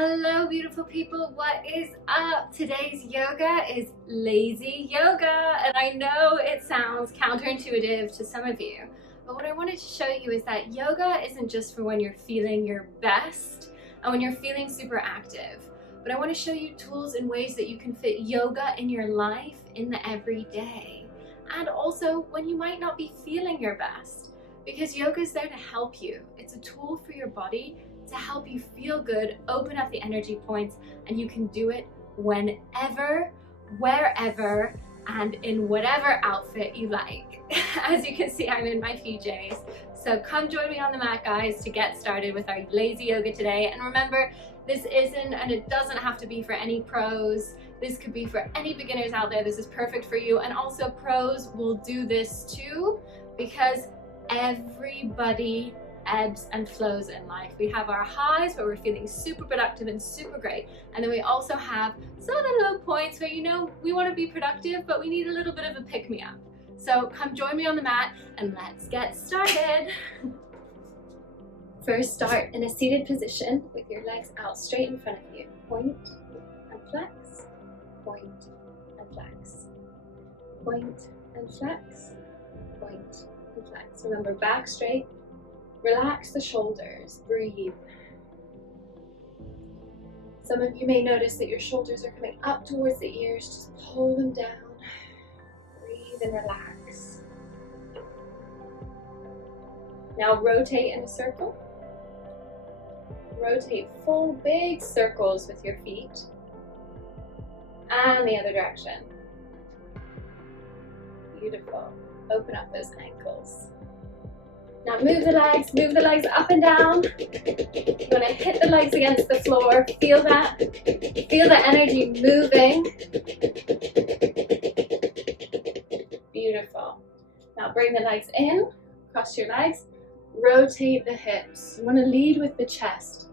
Hello beautiful people, what is up? Today's yoga is lazy yoga, and I know it sounds counterintuitive to some of you, but what I wanted to show you is that yoga isn't just for when you're feeling your best and when you're feeling super active, but I want to show you tools and ways that you can fit yoga in your life in the everyday, and also when you might not be feeling your best, because yoga is there to help you. It's a tool for your body to help you feel good, open up the energy points, and you can do it whenever, wherever, and in whatever outfit you like. As you can see, I'm in my PJs. So come join me on the mat, guys, to get started with our lazy yoga today. And remember, this isn't, and it doesn't have to be for any pros. This could be for any beginners out there. This is perfect for you. And also pros will do this too, because everybody ebbs and flows in life. We have our highs where we're feeling super productive and super great, and then we also have some of the low points where, you know, we want to be productive but we need a little bit of a pick-me-up. So come join me on the mat and let's get started. First, start in a seated position with your legs out straight in front of you. Point and flex, point and flex, point and flex, point and flex. Remember, back straight. Relax the shoulders, breathe. Some of you may notice that your shoulders are coming up towards the ears. Just pull them down, breathe and relax. Now rotate in a circle. Rotate full big circles with your feet. And the other direction. Beautiful. Open up those ankles. Now move the legs up and down. You want to hit the legs against the floor. Feel that. Feel the energy moving. Beautiful. Now bring the legs in, cross your legs, rotate the hips. You want to lead with the chest.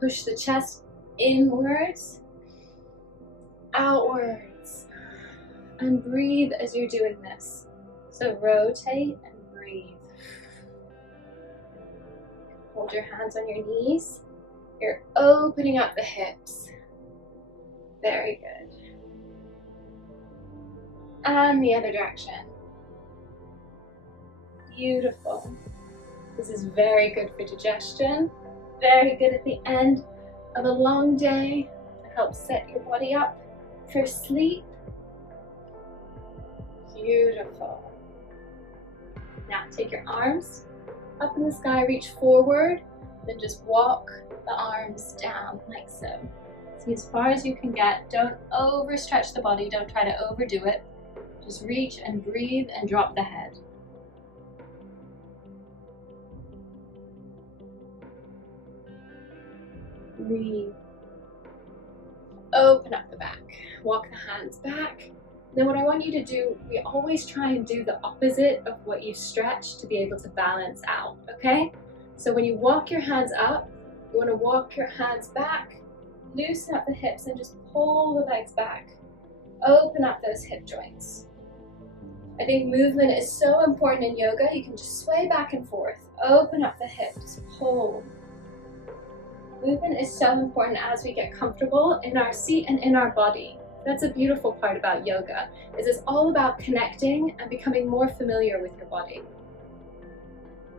Push the chest inwards, outwards, and breathe as you're doing this. So rotate and breathe. Hold your hands on your knees. You're opening up the hips. Very good. And the other direction. Beautiful. This is very good for digestion. Very good at the end of a long day to help set your body up for sleep. Beautiful. Now take your arms up in the sky, reach forward, then just walk the arms down like so. See as far as you can get. Don't overstretch the body, don't try to overdo it. Just reach and breathe and drop the head. Breathe. Open up the back. Walk the hands back. Then what I want you to do, we always try and do the opposite of what you stretch to be able to balance out, okay? So when you walk your hands up, you want to walk your hands back, loosen up the hips and just pull the legs back. Open up those hip joints. I think movement is so important in yoga. You can just sway back and forth. Open up the hips, pull. Movement is so important as we get comfortable in our seat and in our body. That's a beautiful part about yoga, is it's all about connecting and becoming more familiar with your body.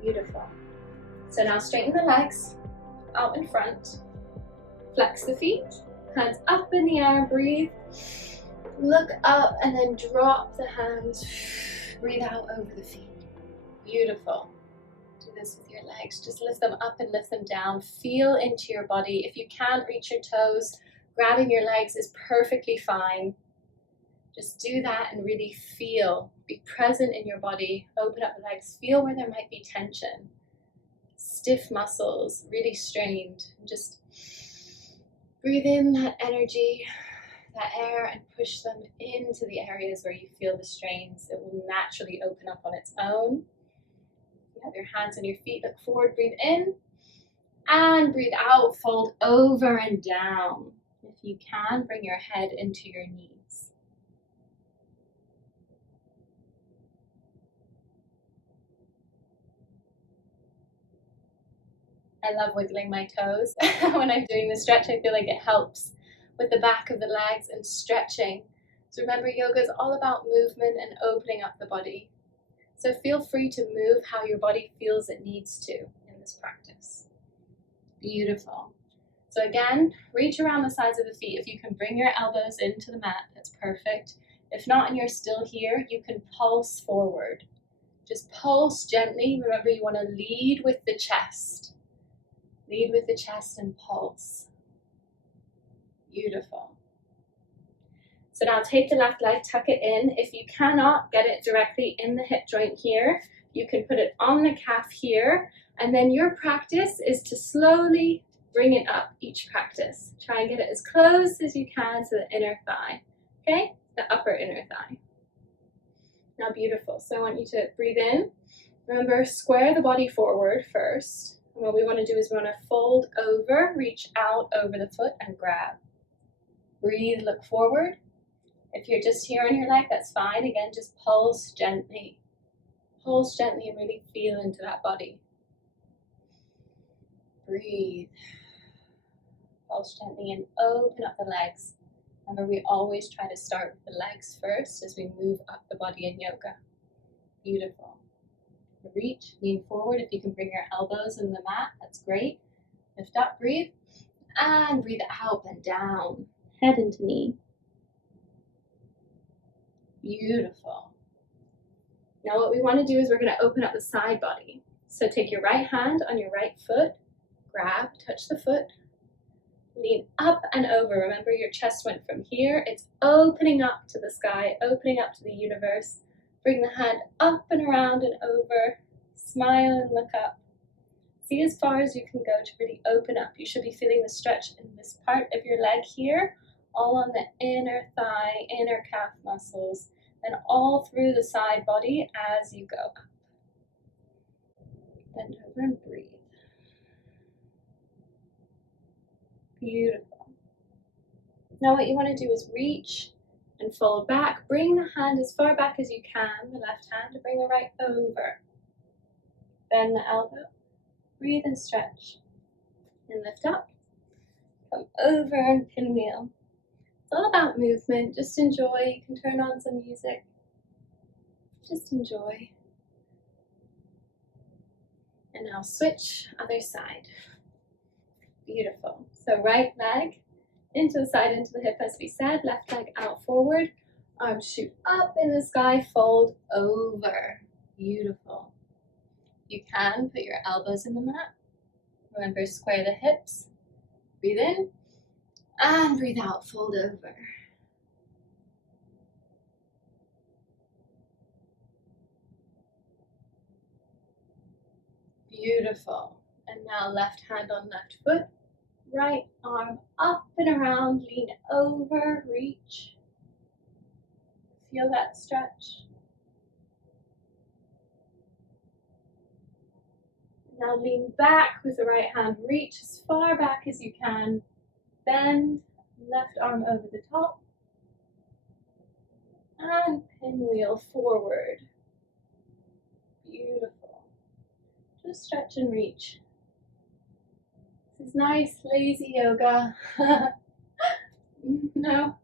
Beautiful. So now straighten the legs out in front. Flex the feet, hands up in the air, breathe. Look up and then drop the hands. Breathe out over the feet. Beautiful. Do this with your legs. Just lift them up and lift them down. Feel into your body. If you can't reach your toes, grabbing your legs is perfectly fine. Just do that and really feel. Be present in your body. Open up the legs. Feel where there might be tension. Stiff muscles, really strained. Just breathe in that energy, that air, and push them into the areas where you feel the strains. It will naturally open up on its own. You have your hands on your feet. Look forward. Breathe in. And breathe out. Fold over and down. If you can, bring your head into your knees. I love wiggling my toes. When I'm doing the stretch, I feel like it helps with the back of the legs and stretching. So remember, yoga is all about movement and opening up the body. So feel free to move how your body feels it needs to in this practice. Beautiful. So again, reach around the sides of the feet. If you can bring your elbows into the mat, that's perfect. If not and you're still here, you can pulse forward. Just pulse gently. Remember, you want to lead with the chest. Lead with the chest and pulse. Beautiful. So now take the left leg, tuck it in. If you cannot get it directly in the hip joint here, you can put it on the calf here. And then your practice is to slowly bring it up each practice. Try and get it as close as you can to the inner thigh. Okay? The upper inner thigh. Now beautiful. So I want you to breathe in. Remember, square the body forward first. And what we want to do is we want to fold over, reach out over the foot and grab. Breathe, look forward. If you're just here on your leg, that's fine. Again, just pulse gently. Pulse gently and really feel into that body. Breathe. Pulse gently and open up the legs. Remember, we always try to start with the legs first as we move up the body in yoga. Beautiful. Reach, lean forward. If you can bring your elbows in the mat, that's great. Lift up, breathe. And breathe out and down. Head into knee. Beautiful. Now what we want to do is we're going to open up the side body. So take your right hand on your right foot, grab, touch the foot, lean up and over. Remember, your chest went from here. It's opening up to the sky, opening up to the universe. Bring the hand up and around and over. Smile and look up. See as far as you can go to really open up. You should be feeling the stretch in this part of your leg here, all on the inner thigh, inner calf muscles, and all through the side body as you go up. Bend over and breathe. Beautiful. Now what you want to do is reach and fold back. Bring the hand as far back as you can, the left hand, to bring the right over. Bend the elbow. Breathe and stretch. And lift up. Come over and pinwheel. It's all about movement. Just enjoy. You can turn on some music. Just enjoy. And now switch other side. Beautiful. So right leg into the side, into the hip as we said. Left leg out forward. Arms shoot up in the sky. Fold over. Beautiful. You can put your elbows in the mat. Remember, square the hips. Breathe in. And breathe out, fold over. Beautiful. And now left hand on left foot. Right arm up and around, lean over, reach. Feel that stretch. Now lean back with the right hand, reach as far back as you can. Bend, left arm over the top, and pinwheel forward. Beautiful. Just stretch and reach. This is nice, lazy yoga. No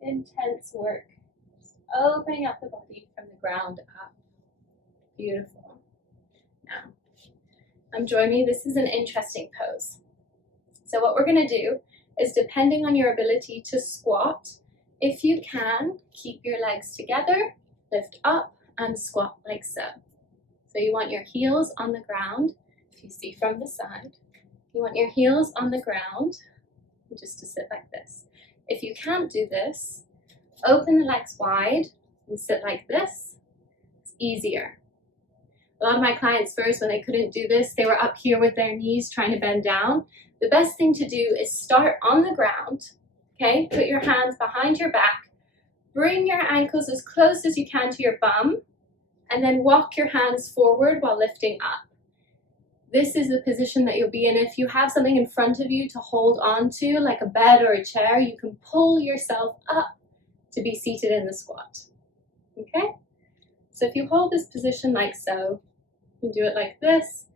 intense work. Just opening up the body from the ground up. Beautiful. Now, join me. This is an interesting pose. So what we're going to do is, depending on your ability to squat, if you can, keep your legs together, lift up and squat like so. So you want your heels on the ground, if you see from the side. You want your heels on the ground, just to sit like this. If you can't do this, open the legs wide and sit like this. It's easier. A lot of my clients first, when they couldn't do this, they were up here with their knees trying to bend down. The best thing to do is start on the ground, okay? Put your hands behind your back, bring your ankles as close as you can to your bum, and then walk your hands forward while lifting up. This is the position that you'll be in. If you have something in front of you to hold on to, like a bed or a chair, you can pull yourself up to be seated in the squat, okay? So if you hold this position like so, you can do it like this.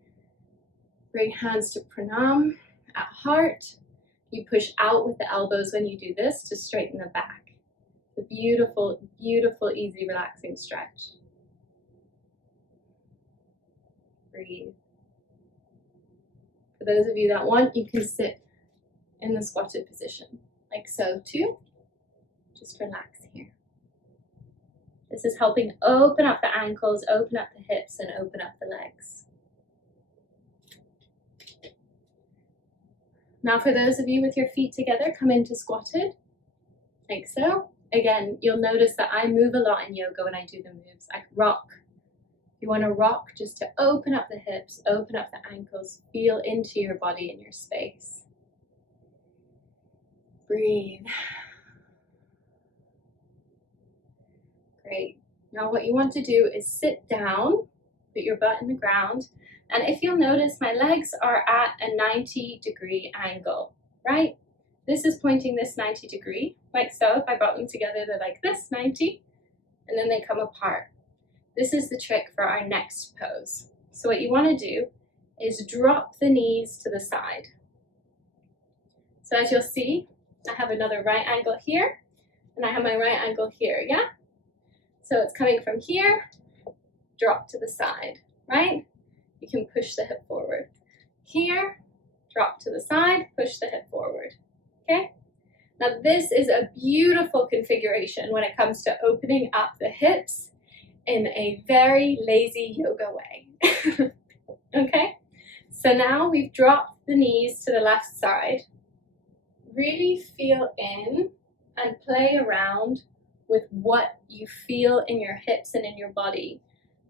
Bring hands to pranam at heart. You push out with the elbows when you do this to straighten the back. The beautiful, beautiful, easy, relaxing stretch. Breathe. For those of you that want, you can sit in the squatted position, like so too. Just relax here. This is helping open up the ankles, open up the hips, and open up the legs. Now for those of you with your feet together, come into squatted, like so. Again, you'll notice that I move a lot in yoga when I do the moves. I rock. You want to rock just to open up the hips, open up the ankles, feel into your body and your space. Breathe. Great. Now what you want to do is sit down, put your butt in the ground, and if you'll notice, my legs are at a 90-degree angle, right? This is pointing this 90 degree, like so. If I brought them together, they're like this, 90, and then they come apart. This is the trick for our next pose. So what you want to do is drop the knees to the side. So as you'll see, I have another right angle here, and I have my right angle here, yeah? So it's coming from here, drop to the side, right? You can push the hip forward. Here, drop to the side, push the hip forward, okay? Now this is a beautiful configuration when it comes to opening up the hips in a very lazy yoga way, okay? So now we've dropped the knees to the left side. Really feel in and play around with what you feel in your hips and in your body.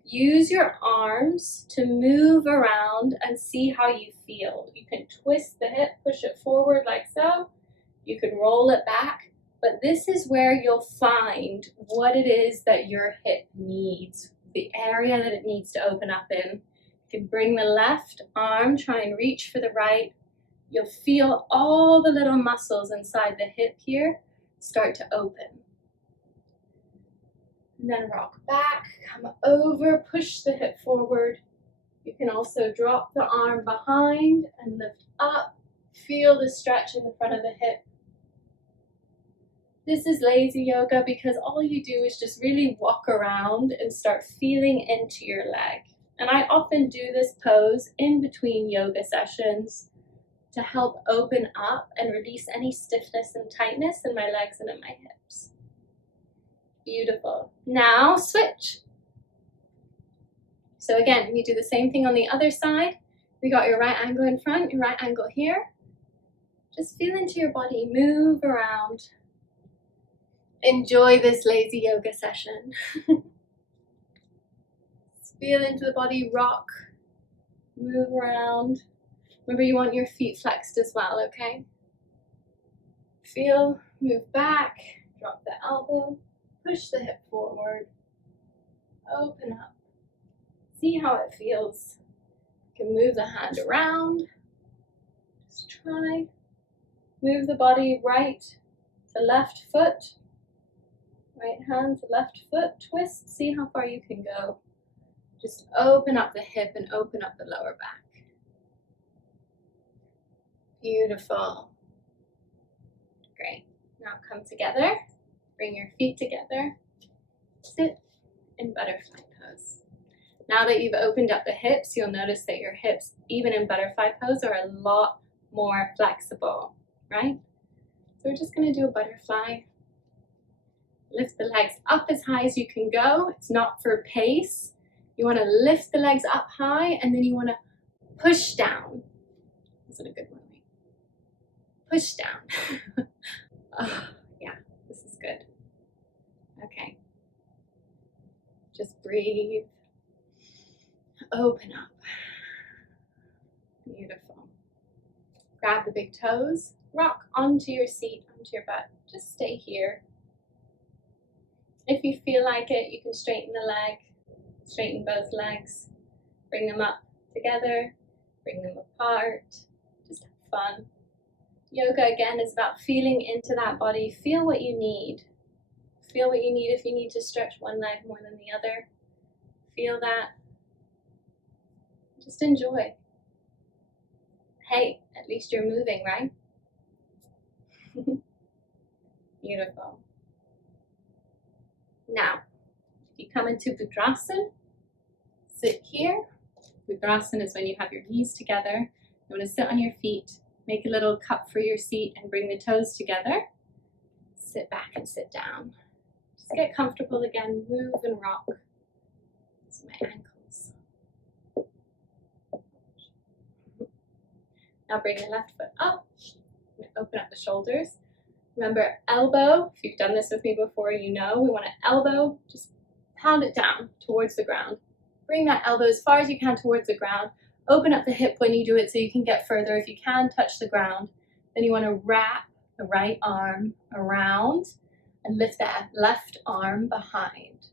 Use your arms to move around and see how you feel. You can twist the hip, push it forward like so. You can roll it back, but this is where you'll find what it is that your hip needs, the area that it needs to open up in. You can bring the left arm, try and reach for the right. You'll feel all the little muscles inside the hip here start to open. And then rock back, come over, push the hip forward. You can also drop the arm behind and lift up. Feel the stretch in the front of the hip. This is lazy yoga because all you do is just really walk around and start feeling into your leg. And I often do this pose in between yoga sessions to help open up and release any stiffness and tightness in my legs and in my hips. Beautiful. Now switch. So again, we do the same thing on the other side. We got your right angle in front, your right angle here. Just feel into your body, move around. Enjoy this lazy yoga session. Feel into the body, rock, move around. Remember, you want your feet flexed as well, okay? Feel, move back, drop the elbow. Push the hip forward, open up, see how it feels. You can move the hand around, just try. Move the body right to left foot, right hand to left foot, twist, see how far you can go. Just open up the hip and open up the lower back. Beautiful. Great. Now come together. Bring your feet together, sit in butterfly pose. Now that you've opened up the hips, you'll notice that your hips, even in butterfly pose, are a lot more flexible, right? So we're just gonna do a butterfly. Lift the legs up as high as you can go. It's not for pace. You wanna lift the legs up high and then you wanna push down. Is it a good one? Push down. Oh. Good. Okay. Just breathe. Open up. Beautiful. Grab the big toes. Rock onto your seat, onto your butt. Just stay here. If you feel like it, you can straighten the leg. Straighten both legs. Bring them up together. Bring them apart. Just have fun. Yoga, again, is about feeling into that body. Feel what you need. Feel what you need if you need to stretch one leg more than the other. Feel that. Just enjoy. Hey, at least you're moving, right? Beautiful. Now, if you come into Vudrasana, sit here. Vudrasana is when you have your knees together. You want to sit on your feet, make a little cup for your seat, and bring the toes together. Sit back and sit down. Just get comfortable again, move and rock. So my ankles. Now bring the left foot up. Open up the shoulders. Remember, elbow, if you've done this with me before, you know we want to elbow, just pound it down towards the ground. Bring that elbow as far as you can towards the ground. Open up the hip when you do it so you can get further. If you can, touch the ground. Then you want to wrap the right arm around and lift that left arm behind.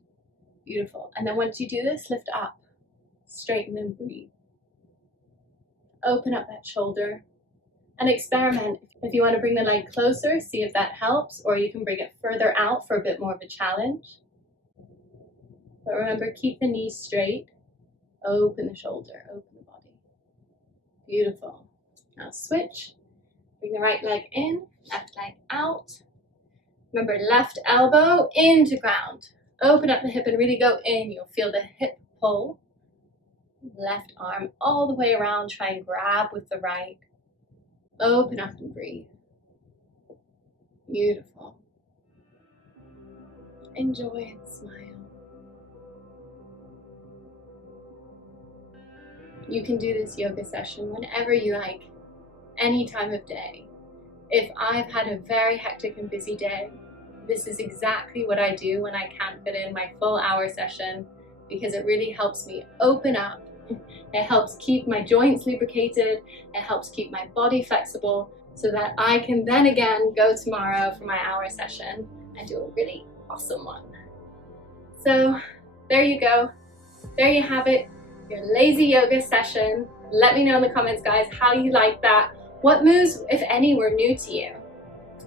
Beautiful. And then once you do this, lift up, straighten and breathe. Open up that shoulder and experiment. If you want to bring the leg closer, see if that helps, or you can bring it further out for a bit more of a challenge. But remember, keep the knees straight, open the shoulder, open the body. Beautiful. Now switch, bring the right leg in, left leg out. Remember, left elbow into ground. Open up the hip and really go in. You'll feel the hip pull. Left arm all the way around, try and grab with the right. Open up and breathe. Beautiful. Enjoy and smile. You can do this yoga session whenever you like, any time of day. If I've had a very hectic and busy day, this is exactly what I do when I can't fit in my full hour session, because it really helps me open up. It helps keep my joints lubricated. It helps keep my body flexible so that I can then again go tomorrow for my hour session and do a really awesome one. So there you go. There you have it. Your lazy yoga session. Let me know in the comments, guys, how you like that. What moves, if any, were new to you?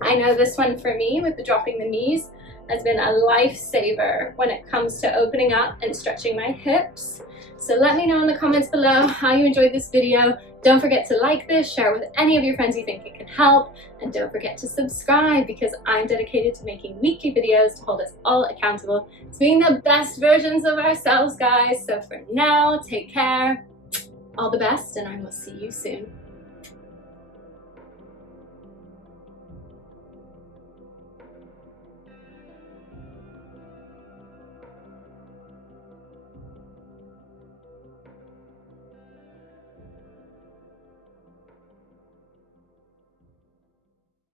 I know this one for me with the dropping the knees has been a lifesaver when it comes to opening up and stretching my hips. So let me know in the comments below how you enjoyed this video. Don't forget to like this, share it with any of your friends you think it can help, and don't forget to subscribe, because I'm dedicated to making weekly videos to hold us all accountable to being the best versions of ourselves, guys. So for now, take care, all the best, and I will see you soon.